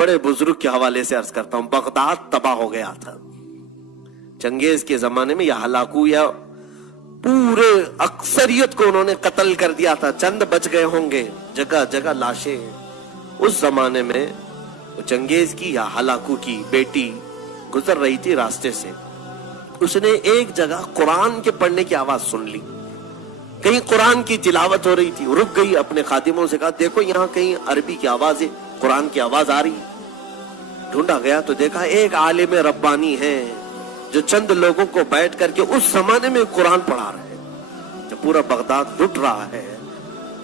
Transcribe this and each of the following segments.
बड़े बुजुर्ग के हवाले से अर्ज करता हूं, बगदाद तबाह हो गया था चंगेज के जमाने में। यह हलाकू या पूरे अक्सरियत को उन्होंने कत्ल कर दिया था, चंद बच गए होंगे, जगह जगह लाशें। उस जमाने में चंगेज की या हलाकू की बेटी गुजर रही थी रास्ते से, उसने एक जगह कुरान के पढ़ने की आवाज सुन ली, कहीं कुरान की तिलावत हो रही थी, रुक गई, अपने खादिमों से कहा देखो यहाँ कहीं अरबी की आवाज है, कुरान की आवाज आ रही। ढूंढा गया तो देखा एक आलिम रब्बानी है जो चंद लोगों को बैठ करके उस जमाने में कुरान पढ़ा रहे हैं, जब पूरा बगदाद लुट रहा है,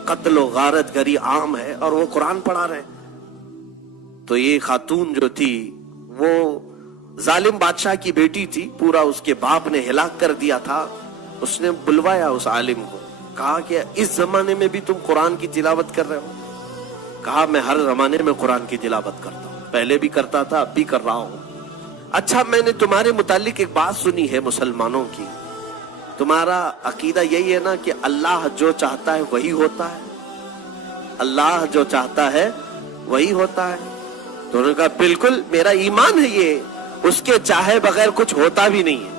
कत्ल और गारत गरी आम है, और वो कुरान पढ़ा रहे। तो ये खातून जो थी वो जालिम बादशाह की बेटी थी, पूरा उसके बाप ने हिलाक कर दिया था। उसने बुलवाया उस आलिम को, कहा कि इस जमाने में भी तुम कुरान की तिलावत कर रहे हो? कहा मैं हर जमाने में कुरान की तिलावत करता हूं, पहले भी करता था, अब भी कर रहा हूं। अच्छा, मैंने तुम्हारे मुतालिक एक बात सुनी है मुसलमानों की, तुम्हारा अकीदा यही है ना कि अल्लाह जो चाहता है वही होता है, अल्लाह जो चाहता है वही होता है। तो उन्होंने कहा बिल्कुल मेरा ईमान है ये, उसके चाहे बगैर कुछ होता भी नहीं है।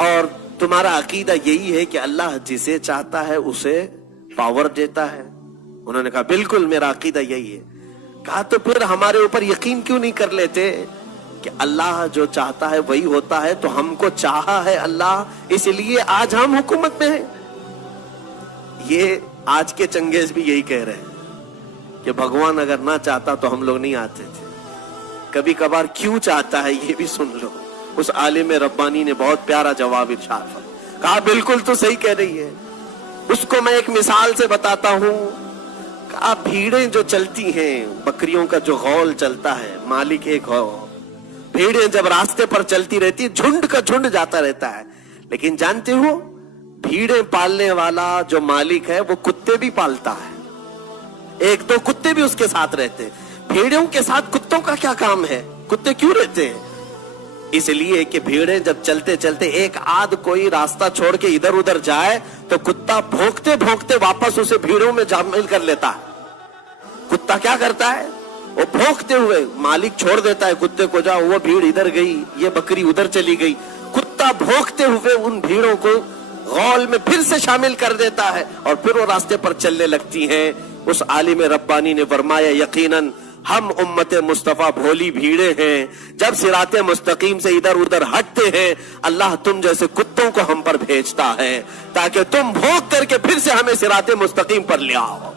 और तुम्हारा अकीदा यही है कि अल्लाह जिसे चाहता है उसे पावर देता है। उन्होंने कहा बिल्कुल मेरा अकीदा यही है। कहा तो फिर हमारे ऊपर यकीन क्यों नहीं कर लेते कि अल्लाह जो चाहता है वही होता है? तो हमको चाहा है अल्लाह, इसलिए आज हम हुकूमत में हैं। ये आज के चंगेज भी यही कह रहे हैं कि भगवान अगर ना चाहता तो हम लोग नहीं आते थे। कभी कभार क्यों चाहता है ये भी सुन लो। उस आलिम रब्बानी ने बहुत प्यारा जवाब इरशाद फरमाया, कहा बिल्कुल तो सही कह रही है। उसको मैं एक मिसाल से बताता हूं। कहा भीड़ें जो चलती हैं, बकरियों का जो गौल चलता है, मालिक एक हो, भीड़ें जब रास्ते पर चलती रहती है, झुंड का झुंड जाता रहता है, लेकिन जानते हो भीड़ें पालने वाला जो मालिक है वो कुत्ते भी पालता है, एक दो कुत्ते भी उसके साथ रहते हैं। भेड़ों के साथ कुत्तों का क्या काम है? कुत्ते क्यों रहते हैं? इसलिए कि भेड़ें जब चलते चलते एक आध कोई रास्ता छोड़ के इधर उधर जाए तो कुत्ता भौंकते भौंकते वापस उसे भीड़ों में शामिल कर लेता है। कुत्ता क्या करता है? वो भौंकते हुए मालिक छोड़ देता है कुत्ते को, जाओ वो भीड़ इधर गई, ये बकरी उधर चली गई। कुत्ता भौंकते हुए उन भीड़ों को गौल में फिर से शामिल कर देता है और फिर वो रास्ते पर चलने लगती हैं। उस आलिम रब्बानी ने फरमाया यकीनन हम उम्मत मुस्तफा भोली भीड़े हैं, जब सिराते मुस्तकीम से इधर उधर हटते हैं अल्लाह तुम जैसे कुत्तों को हम पर भेजता है ताकि तुम भौंक करके फिर से हमें सिराते मुस्तकीम पर ले आओ।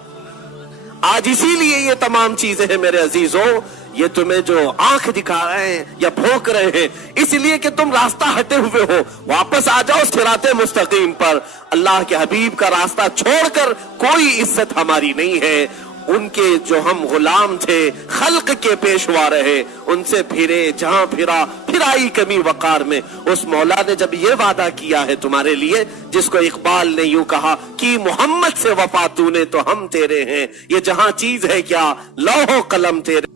आज इसीलिए ये तमाम चीजें हैं मेरे अजीजों, ये तुम्हें जो आंख दिखा रहे हैं या भौंक रहे हैं इसलिए कि तुम रास्ता हटे हुए हो। वापस आ जाओ सिराते मुस्तकीम पर। अल्लाह के हबीब का रास्ता छोड़कर कोई इज्जत हमारी नहीं है। उनके जो हम गुलाम थे, खल्क के पेशवा रहे, उनसे फिरे जहां फिरा फिर आई कमी वकार में। उस मौला ने जब ये वादा किया है तुम्हारे लिए, जिसको इकबाल ने यूं कहा कि मोहम्मद से वफा तूने तो हम तेरे हैं, ये जहां चीज है क्या लौहो कलम तेरे।